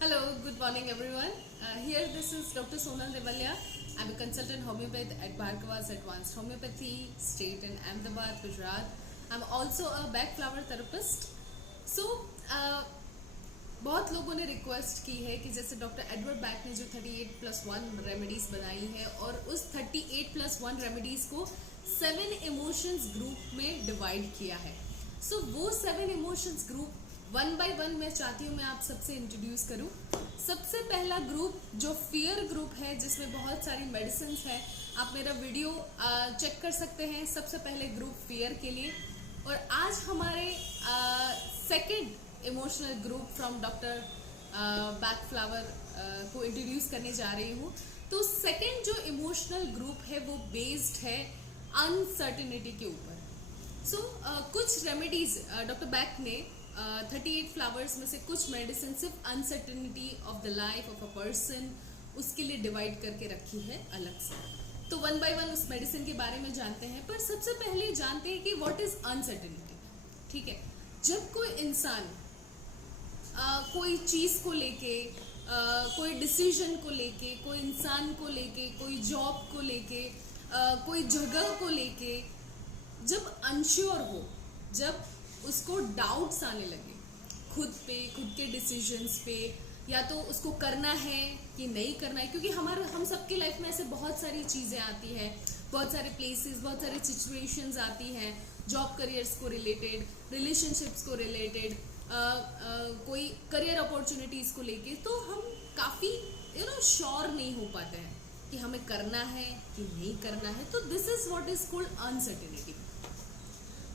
Hello, good morning everyone. Here this is Dr. Sonal Devalia. I'm a consultant homeopath at Bhargava's Advanced Homeopathy State in Ahmedabad, Gujarat. I'm also a back flower therapist. So, बहुत लोगों ने request की है कि जैसे doctor Edward back ने जो 38+1 remedies बनाई है और उस 38+1 रेमेडीज को 7 इमोशंस ग्रुप में डिवाइड किया है. सो वो 7 emotions group one by one मैं चाहती हूँ मैं आप सबसे इंट्रोड्यूस करूँ. सबसे पहला ग्रुप जो फियर ग्रुप है जिसमें बहुत सारी मेडिसिन है. आप मेरा वीडियो चेक कर सकते हैं. सबसे पहले ग्रुप फियर के लिए. और आज हमारे second emotional group from doctor back flower को इंट्रोड्यूस करने जा रही हूँ. तो सेकंड जो इमोशनल ग्रुप है वो बेस्ड है अनसर्टिनिटी के ऊपर. सो कुछ रेमेडीज डॉक्टर बैक ने 38 फ्लावर्स में से कुछ मेडिसिन सिर्फ uncertainty of the life of a person उसके लिए डिवाइड करके रखी है अलग से. तो वन बाय वन उस मेडिसिन के बारे में जानते हैं. पर सबसे पहले जानते हैं कि व्हाट इज अनसर्टिनिटी. ठीक है, जब कोई इंसान कोई चीज़ को लेके कोई डिसीजन को लेके, कोई इंसान को लेके, कोई जॉब को लेके, कोई जगह को लेके जब अनश्योर हो, जब उसको डाउट्स आने लगे खुद पे, खुद के डिसीजंस पे, या तो उसको करना है कि नहीं करना है. क्योंकि हम सबके लाइफ में ऐसे बहुत सारी चीज़ें आती हैं, बहुत सारे प्लेसेस, बहुत सारी सिचुएशंस आती हैं. जॉब करियर्स को रिलेटेड, रिलेशनशिप्स को रिलेटेड, कोई करियर अपॉर्चुनिटीज़ को लेके, तो हम काफ़ी श्योर नहीं हो पाते हैं कि हमें करना है कि नहीं करना है. तो this is what is called uncertainty.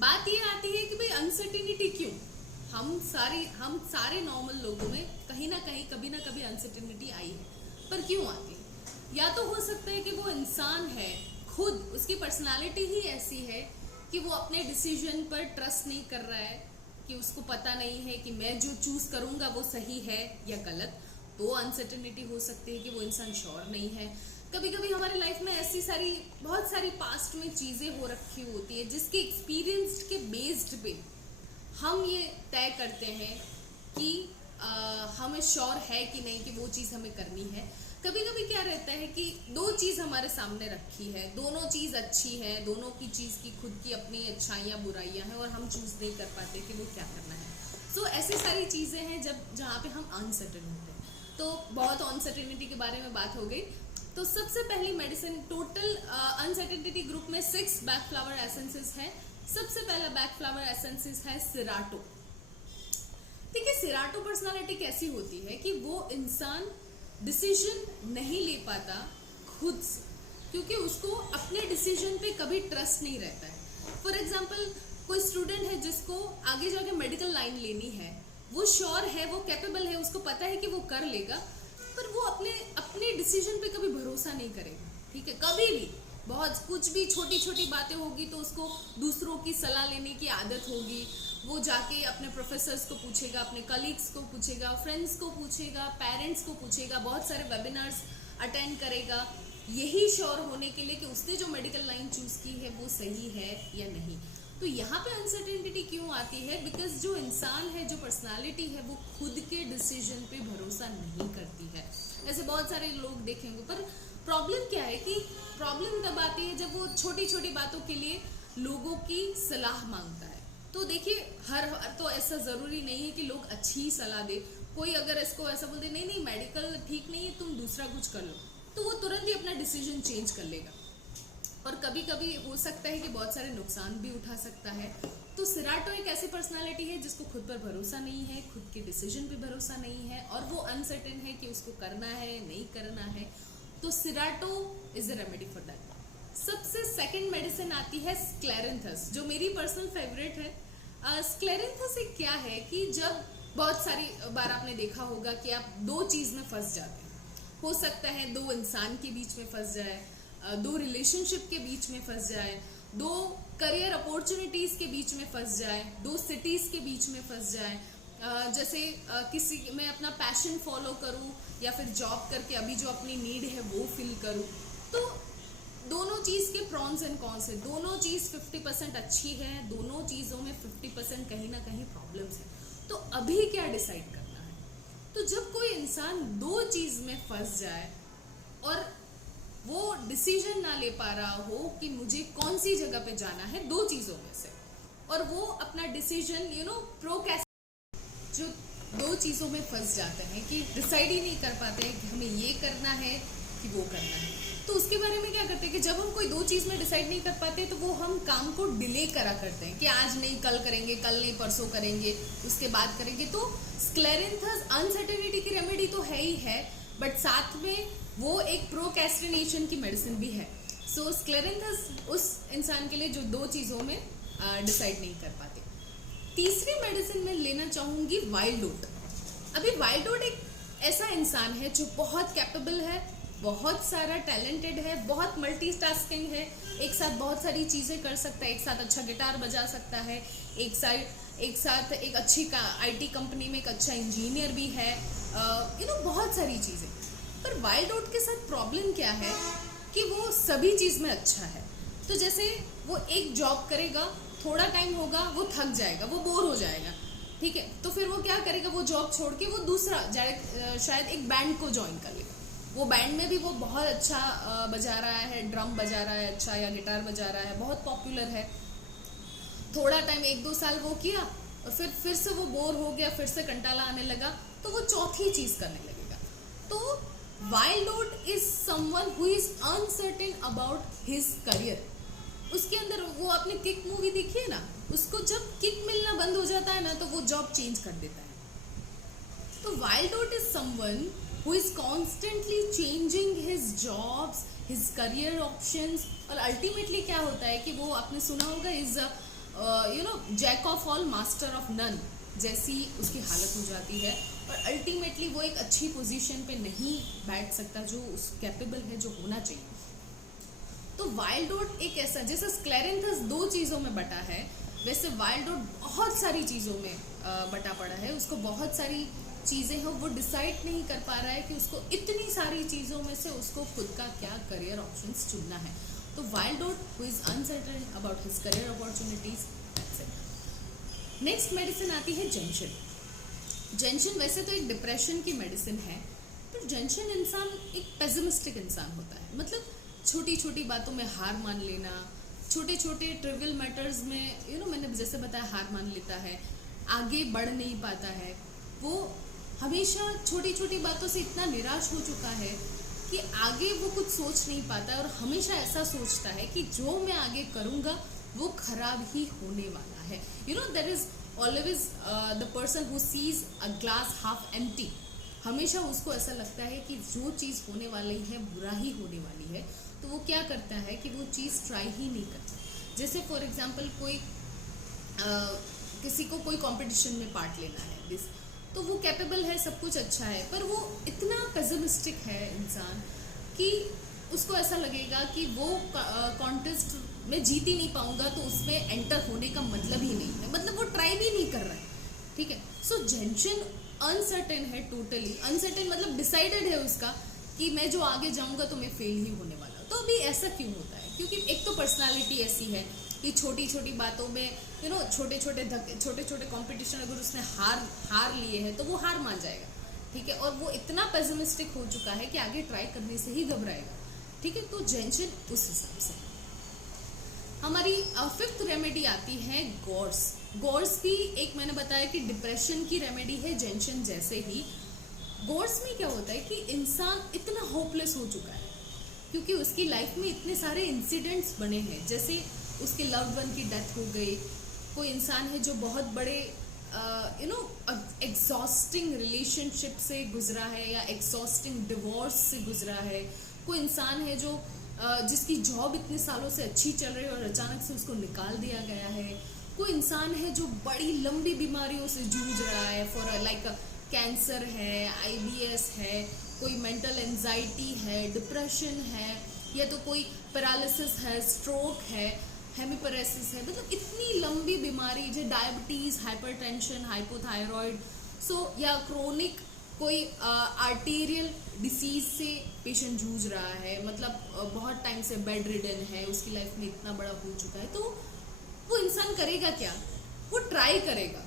बात ये आती है कि भाई अनसर्टिनिटी क्यों. हम सारे नॉर्मल लोगों में कहीं ना कहीं कभी ना कभी अनसर्टिनिटी आई है. पर क्यों आती है? या तो हो सकता है कि वो इंसान है खुद, उसकी पर्सनालिटी ही ऐसी है कि वो अपने डिसीजन पर ट्रस्ट नहीं कर रहा है, कि उसको पता नहीं है कि मैं जो चूज करूंगा वो सही है या गलत. तो अनसर्टिनिटी हो सकती है कि वो इंसान श्योर नहीं है. कभी कभी हमारे लाइफ में ऐसी बहुत सारी पास्ट में चीज़ें हो रखी होती है जिसके एक्सपीरियंस के बेस्ड पे हम ये तय करते हैं कि हमें श्योर है कि नहीं कि वो चीज़ हमें करनी है. कभी कभी क्या रहता है कि दो चीज़ हमारे सामने रखी है, दोनों चीज़ अच्छी है, दोनों की चीज़ की खुद की अपनी अच्छाइयाँ बुराइयाँ हैं और हम चूज़ नहीं कर पाते कि वो क्या करना है. सो ऐसी सारी चीज़ें हैं जहाँ पे हम अनसर्टेन होते हैं. तो बहुत अनसर्टेनिटी के बारे में बात हो गई. तो सबसे पहली मेडिसिन टोटल अनसर्टेनिटी ग्रुप में 6 बैक फ्लावर एसेंसेस है. सबसे पहला बैक फ्लावर एसेंसेस है सिराटो. देखिए, सिराटो पर्सनालिटी कैसी होती है कि वो इंसान डिसीजन नहीं ले पाता खुद से, क्योंकि उसको अपने डिसीजन पे कभी ट्रस्ट नहीं रहता है. फॉर एग्जाम्पल, कोई स्टूडेंट है जिसको आगे जाके मेडिकल लाइन लेनी है, वो श्योर है, वो कैपेबल है, उसको पता है कि वो कर लेगा, पर वो अपने डिसीजन पे कभी भरोसा नहीं करेगा. ठीक है, कभी भी बहुत कुछ भी छोटी छोटी बातें होगी तो उसको दूसरों की सलाह लेने की आदत होगी. वो जाके अपने प्रोफेसर्स को पूछेगा, अपने कलीग्स को पूछेगा, फ्रेंड्स को पूछेगा, पेरेंट्स को पूछेगा, बहुत सारे वेबिनार्स अटेंड करेगा, यही श्योर होने के लिए कि उसने जो मेडिकल लाइन चूज की है वो सही है या नहीं. तो यहाँ पे अनसर्टेनिटी क्यों आती है? बिकॉज जो इंसान है, जो पर्सनालिटी है, वो खुद के डिसीजन पे भरोसा नहीं करती है. ऐसे बहुत सारे लोग देखेंगे. पर प्रॉब्लम क्या है कि प्रॉब्लम तब आती है जब वो छोटी छोटी बातों के लिए लोगों की सलाह मांगता है. तो देखिए, हर तो ऐसा ज़रूरी नहीं है कि लोग अच्छी ही सलाह दे. कोई अगर इसको ऐसा बोलते नहीं नहीं मेडिकल ठीक नहीं है, तुम दूसरा कुछ कर लो, तो वो तुरंत ही अपना डिसीजन चेंज कर लेगा. और कभी कभी हो सकता है कि बहुत सारे नुकसान भी उठा सकता है. तो सिराटो एक ऐसी पर्सनालिटी है जिसको खुद पर भरोसा नहीं है, खुद के डिसीजन पे भरोसा नहीं है, और वो अनसर्टेन है कि उसको करना है नहीं करना है. तो cerato is a remedy for that. सबसे सेकंड मेडिसिन आती है स्क्लेरेंथस, जो मेरी पर्सनल फेवरेट है. स्क्लेरेंथस एक क्या है कि जब बहुत सारी बार आपने देखा होगा कि आप दो चीज़ में फंस जाते हैं. हो सकता है दो इंसान के बीच में फंस जाए, दो रिलेशनशिप के बीच में फंस जाए, दो करियर अपॉर्चुनिटीज़ के बीच में फंस जाए, दो सिटीज़ के बीच में फंस जाए. जैसे किसी मैं अपना पैशन फॉलो करूं या फिर जॉब करके अभी जो अपनी नीड है वो फिल करूं. तो दोनों चीज़ के प्रॉन्स एंड कॉन्स है. दोनों चीज़ 50% अच्छी है, दोनों चीज़ों में 50% कहीं ना कहीं प्रॉब्लम्स है. तो अभी क्या डिसाइड करना है? तो जब कोई इंसान दो चीज में फंस जाए और वो डिसीजन ना ले पा रहा हो कि मुझे कौन सी जगह पे जाना है दो चीजों में से, और वो अपना डिसीजन जो दो चीजों में फंस जाते हैं कि डिसाइड ही नहीं कर पाते हैं कि हमें ये करना है कि वो करना है, तो उसके बारे में क्या करते हैं कि जब हम कोई दो चीज में डिसाइड नहीं कर पाते तो वो हम काम को डिले करा करते हैं कि आज नहीं कल करेंगे, कल नहीं परसों करेंगे, उसके बाद करेंगे। तो स्क्लेरेंथस अनसर्टेनिटी की रेमेडी तो है ही है, बट साथ में वो एक प्रोक्रेस्टिनेशन की मेडिसिन भी है। सो स्क्लेरेंथस उस इंसान के लिए जो दो चीजों में डिसाइड नहीं कर पाते। तीसरी मेडिसिन में लेना चाहूंगी वाइल्ड ओट। अभी वाइल्ड ओट एक ऐसा इंसान है जो बहुत कैपेबल है, बहुत सारा टैलेंटेड है, बहुत मल्टीटास्किंग है, एक साथ बहुत सारी चीजें कर सकता है, एक साथ अच्छा गिटार बजा सकता है, एक साथ एक अच्छी आईटी कंपनी में एक अच्छा इंजीनियर भी है, बहुत सारी चीजें। पर वाइल्ड ओट के साथ प्रॉब्लम क्या है कि वो सभी चीज में अच्छा है। तो जैसे वो एक जॉब करेगा, थोड़ा टाइम होगा, वो थक जाएगा, वो बोर हो जाएगा, ठीक है, तो फिर वो क्या करेगा, वो जॉब छोड़ के वो दूसरा शायद एक बैंड को ज्वाइन कर लेगा। वो बैंड में भी वो बहुत अच्छा बजा रहा है, ड्रम बजा रहा है अच्छा, या गिटार बजा रहा है, बहुत पॉपुलर है। थोड़ा टाइम 1-2 साल वो किया और फिर से वो बोर हो गया, फिर से कंटाला आने लगा, तो वो चौथी चीज करने लगेगा। तो wild oat is someone who is uncertain about his career. उसके अंदर वो आपने किक मूवी देखी है ना, उसको जब किक मिलना बंद हो जाता है ना तो वो जॉब चेंज कर देता है। तो wild oat is someone who is constantly changing his jobs, his career options, और ultimately क्या होता है कि वो आपने सुना होगा is jack of all master of none जैसी उसकी हालत हो जाती है, और अल्टीमेटली वो एक अच्छी पोजीशन पे नहीं बैठ सकता जो उस कैपेबल है जो होना चाहिए। तो वाइल्ड ओट एक ऐसा, जैसे स्क्लेरेंथस दो चीजों में बटा है, वैसे वाइल्ड ओट बहुत सारी चीजों में बटा पड़ा है। उसको बहुत सारी चीजें हैं, वो डिसाइड नहीं कर पा रहा है कि उसको इतनी सारी चीजों में से उसको खुद का क्या करियर ऑप्शंस चुनना है। तो wild oat who is uncertain about his career opportunities. Next medicine आती है जेंशन। जेंशन वैसे तो एक डिप्रेशन की मेडिसिन है, पर जेंशन इंसान एक पेसिमिस्टिक इंसान होता है। मतलब छोटी छोटी बातों में हार मान लेना, छोटे छोटे ट्रिवियल मैटर्स में मैंने जैसे बताया हार मान लेता है, आगे बढ़ नहीं पाता है। वो हमेशा छोटी छोटी बातों से इतना निराश हो चुका है कि आगे वो कुछ सोच नहीं पाता है, और हमेशा ऐसा सोचता है कि जो मैं आगे करूँगा वो खराब ही होने वाला है। There is always the person who sees a glass half empty. हमेशा उसको ऐसा लगता है कि जो चीज़ होने वाली है बुरा ही होने वाली है, तो वो क्या करता है कि वो चीज़ ट्राई ही नहीं करता। जैसे फॉर एग्जाम्पल किसी को कोई कंपटीशन में पार्ट लेना है, तो वो कैपेबल है, सब कुछ अच्छा है, पर वो इतना पेसिमिस्टिक है इंसान कि उसको ऐसा लगेगा कि वो कॉन्टेस्ट में जीत ही नहीं पाऊंगा, तो उसमें एंटर होने का मतलब ही नहीं है, मतलब वो ट्राई भी नहीं कर रहा है, ठीक है। सो जेंशन अनसर्टेन है, टोटली अनसर्टेन, मतलब डिसाइडेड है उसका कि मैं जो आगे जाऊंगा तो मैं फेल ही होने वाला हूँ। तो अभी ऐसा क्यों होता है? क्योंकि एक तो पर्सनालिटी ऐसी है कि छोटी छोटी बातों में छोटे छोटे कंपटीशन अगर उसने हार लिए हैं तो वो हार मान जाएगा, ठीक है, और वो इतना पेसिमिस्टिक हो चुका है कि आगे ट्राई करने से ही घबराएगा, ठीक है। तो जेंशन उस हिसाब से। हमारी 5th रेमेडी आती है गॉर्स। गॉर्स भी एक मैंने बताया कि डिप्रेशन की रेमेडी है, जेंशन जैसे ही। गॉर्स में क्या होता है कि इंसान इतना होपलेस हो चुका है क्योंकि उसकी लाइफ में इतने सारे इंसिडेंट्स बने हैं, जैसे उसके लव्ड वन की डेथ हो गई, कोई इंसान है जो बहुत बड़े एग्जॉस्टिंग रिलेशनशिप से गुजरा है या एग्जॉस्टिंग डिवोर्स से गुजरा है, कोई इंसान है जो जिसकी जॉब इतने सालों से अच्छी चल रही है और अचानक से उसको निकाल दिया गया है, कोई इंसान है जो बड़ी लंबी बीमारियों से जूझ रहा है, फॉर लाइक कैंसर है, IBS है, कोई मेंटल एंजाइटी है, डिप्रेशन है, या तो कोई पैरालिसिस है, स्ट्रोक है, हेमिपेरेसिस है, मतलब इतनी लंबी बीमारी जो डायबिटीज, हाइपरटेंशन, हाइपोथायराइड, या क्रोनिक कोई आर्टेरियल डिसीज से पेशेंट जूझ रहा है, मतलब बहुत टाइम से बेड रिडन है, उसकी लाइफ में इतना बड़ा हो चुका है, तो वो इंसान करेगा क्या? वो ट्राई करेगा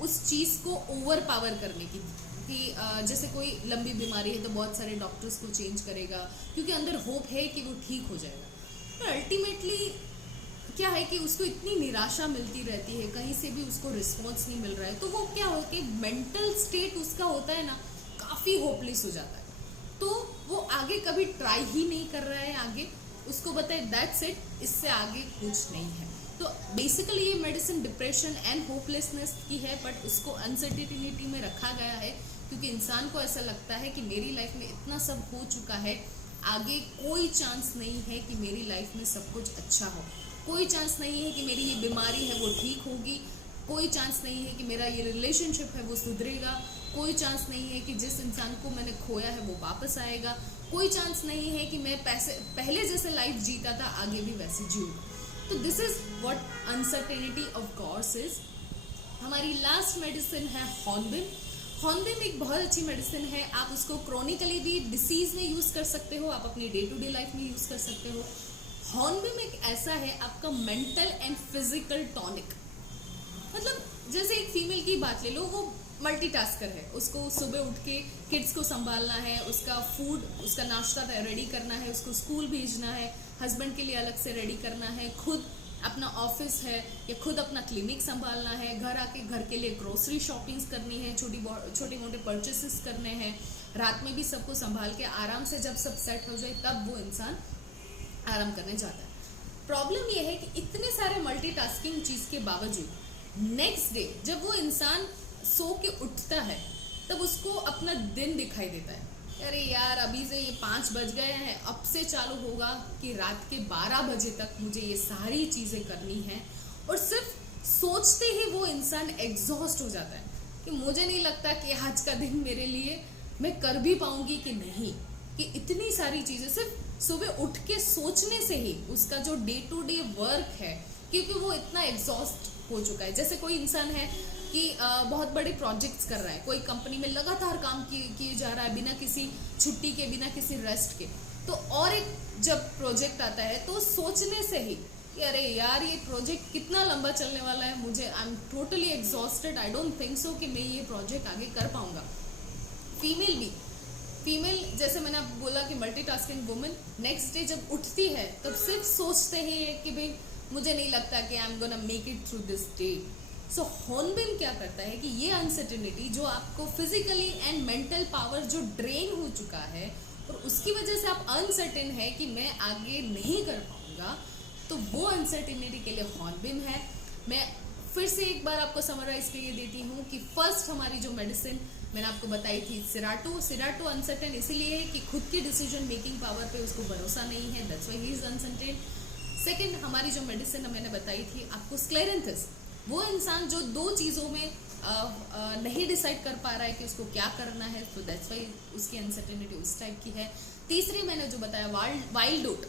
उस चीज को ओवर पावर करने की कि जैसे कोई लंबी बीमारी है तो बहुत सारे डॉक्टर्स को चेंज करेगा क्योंकि अंदर होप है कि वो ठीक हो जाएगा, पर अल्टीमेटली क्या है कि उसको इतनी निराशा मिलती रहती है, कहीं से भी उसको रिस्पॉन्स नहीं मिल रहा है, तो वो क्या हो कि मेंटल स्टेट उसका होता है ना काफ़ी होपलेस हो जाता है, तो वो आगे कभी ट्राई ही नहीं कर रहा है, आगे उसको बताए दैट्स इट, इससे आगे कुछ नहीं है। तो बेसिकली ये मेडिसिन डिप्रेशन एंड होपलेसनेस की है, बट उसको अनसर्टिनिटी में रखा गया है क्योंकि इंसान को ऐसा लगता है कि मेरी लाइफ में इतना सब हो चुका है, आगे कोई चांस नहीं है कि मेरी लाइफ में सब कुछ अच्छा हो, कोई चांस नहीं है कि मेरी ये बीमारी है वो ठीक होगी, कोई चांस नहीं है कि मेरा ये रिलेशनशिप है वो सुधरेगा, कोई चांस नहीं है कि जिस इंसान को मैंने खोया है वो वापस आएगा, कोई चांस नहीं है कि मैं पहले जैसे लाइफ जीता था आगे भी वैसे जीऊँ। तो this is what uncertainty of course is. हमारी लास्ट मेडिसिन है हॉर्नबिम। हॉर्नबिम एक बहुत अच्छी मेडिसिन है, आप उसको क्रोनिकली भी डिसीज में यूज कर सकते हो, आप अपनी डे टू डे लाइफ में यूज कर सकते हो। हॉर्नबिम एक ऐसा है आपका मेंटल एंड फिजिकल टॉनिक। मतलब जैसे एक फीमेल की बात ले लो, वो मल्टीटास्कर है, उसको सुबह उठ के किड्स को संभालना है, उसका फूड उसका नाश्ता रेडी करना है, उसको स्कूल भेजना है, हस्बैंड के लिए अलग से रेडी करना है, खुद अपना ऑफिस है या खुद अपना क्लिनिक संभालना है, घर आके घर के लिए ग्रोसरी शॉपिंग्स करनी है, छोटे मोटे परचेसेस करने हैं, रात में भी सबको संभाल के आराम से जब सब सेट हो जाए तब वो इंसान आराम करने जाता है। प्रॉब्लम ये है कि इतने सारे मल्टीटास्किंग चीज के बावजूद नेक्स्ट डे जब वो इंसान सो के उठता है तब उसको अपना दिन दिखाई देता है, अरे यार अभी से ये 5 बज गए हैं, अब से चालू होगा कि रात के 12 बजे तक मुझे ये सारी चीजें करनी है, और सिर्फ सोचते ही वो इंसान एग्जॉस्ट हो जाता है कि मुझे नहीं लगता कि आज का दिन मेरे लिए मैं कर भी पाऊंगी कि नहीं, कि इतनी सारी चीजें सिर्फ सुबह उठ के सोचने से ही उसका जो डे टू डे वर्क है, क्योंकि वो इतना एग्जॉस्ट हो चुका है। जैसे कोई इंसान है कि बहुत बड़े प्रोजेक्ट्स कर रहा है, कोई कंपनी में लगातार काम किए जा रहा है बिना किसी छुट्टी के, बिना किसी रेस्ट के, तो और एक जब प्रोजेक्ट आता है तो सोचने से ही कि अरे यार ये प्रोजेक्ट कितना लंबा चलने वाला है, मुझे I am totally exhausted, I don't think so कि मैं ये प्रोजेक्ट आगे कर पाऊंगा। फीमेल जैसे मैंने आपको बोला कि मल्टीटास्किंग वुमन नेक्स्ट डे जब उठती है तब सिर्फ सोचते ही है कि भाई मुझे नहीं लगता कि I am gonna make it through this day. So hornbeam क्या करता है कि ये अनसर्टेनिटी जो आपको फिजिकली एंड मेंटल पावर जो ड्रेन हो चुका है और उसकी वजह से आप अनसर्टेन है कि मैं आगे नहीं कर पाऊंगा, तो वो अनसर्टेनिटी के लिए हॉर्नबिम है। मैं फिर से एक बार आपको समराइज करके देती हूँ कि फर्स्ट हमारी जो मेडिसिन मैंने आपको बताई थी सिराटो अनसर्टेन इसीलिए है कि खुद की डिसीजन मेकिंग पावर पे उसको भरोसा नहीं है, that's why he is uncertain. Second हमारी जो मेडिसिन मैंने बताई थी आपको स्क्लेरेंथिस, वो इंसान जो 2 चीज़ों में नहीं डिसाइड कर पा रहा है कि उसको क्या करना है, तो दैट्स व्हाई उसकी अनसर्टेनिटी उस टाइप की है। तीसरी मैंने जो बताया वाइल्ड ओट,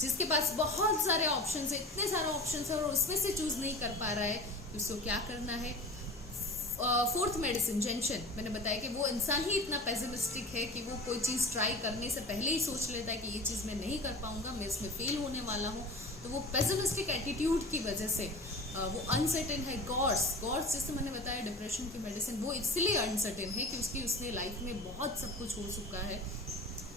जिसके पास बहुत सारे ऑप्शन है, इतने सारे ऑप्शन है और उसमें से चूज नहीं कर पा रहा है कि उसको क्या करना है। फोर्थ मेडिसिन जेंशन, मैंने बताया कि वो इंसान ही इतना पेसिमिस्टिक है कि वो कोई चीज़ ट्राई करने से पहले ही सोच लेता है कि ये चीज़ मैं नहीं कर पाऊंगा, मैं इसमें फेल होने वाला हूँ, तो वो पेसिमिस्टिक एटीट्यूड की वजह से वो अनसर्टेन है। गॉर्स जैसे मैंने बताया डिप्रेशन की मेडिसिन, वो इसलिए अनसर्टेन है कि उसने लाइफ में बहुत सब कुछ हो चुका है,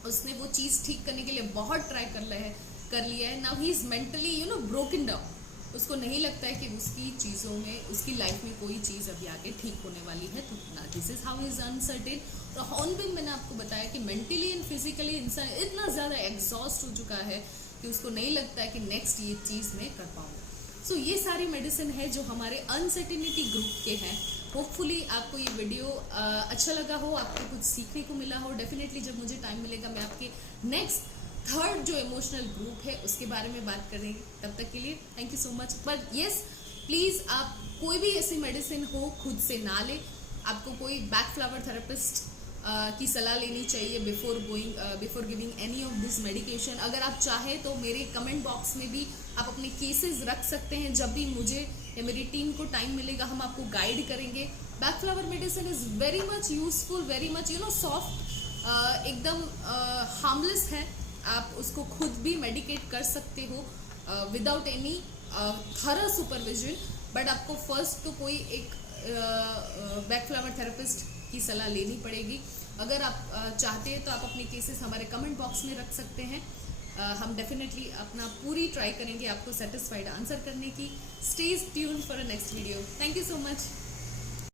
उसने वो चीज़ ठीक करने के लिए बहुत ट्राई कर लिया है, now he is mentally broken down, उसको नहीं लगता है कि उसकी चीज़ों में उसकी लाइफ में कोई चीज़ अभी आगे ठीक होने वाली है, तो this is how is uncertain. और हॉर्नबिम मैंने आपको बताया कि मेंटली एंड फिजिकली इंसान इतना ज़्यादा एग्जॉस्ट हो चुका है कि उसको नहीं लगता है कि नेक्स्ट ये चीज़ मैं कर पाऊंगा। सो ये सारी मेडिसिन है जो हमारे अनसर्टेनिटी ग्रुप के हैं। होपफुली आपको ये वीडियो अच्छा लगा हो, आपको कुछ सीखने को मिला हो। डेफिनेटली जब मुझे टाइम मिलेगा मैं आपके नेक्स्ट थर्ड जो इमोशनल ग्रुप है उसके बारे में बात करेंगे। तब तक के लिए thank you so much. But yes please आप कोई भी ऐसी मेडिसिन हो खुद से ना ले, आपको कोई बैक फ्लावर थेरेपिस्ट की सलाह लेनी चाहिए before giving any of this medication. अगर आप चाहें तो मेरे कमेंट बॉक्स में भी आप अपने केसेस रख सकते हैं, जब भी मुझे या मेरी टीम को टाइम मिलेगा हम आपको गाइड करेंगे। Back flower medicine is very much useful, very much soft, एकदम हार्मलेस है, आप उसको खुद भी मेडिकेट कर सकते हो without any thorough supervision. But आपको फर्स्ट तो कोई एक बैक फ्लावर थेरेपिस्ट की सलाह लेनी पड़ेगी। अगर आप चाहते हैं तो आप अपने केसेस हमारे कमेंट बॉक्स में रख सकते हैं। हम डेफिनेटली अपना पूरी ट्राई करेंगे आपको सेटिस्फाइड आंसर करने की। Stay tuned for a next video. Thank you so much.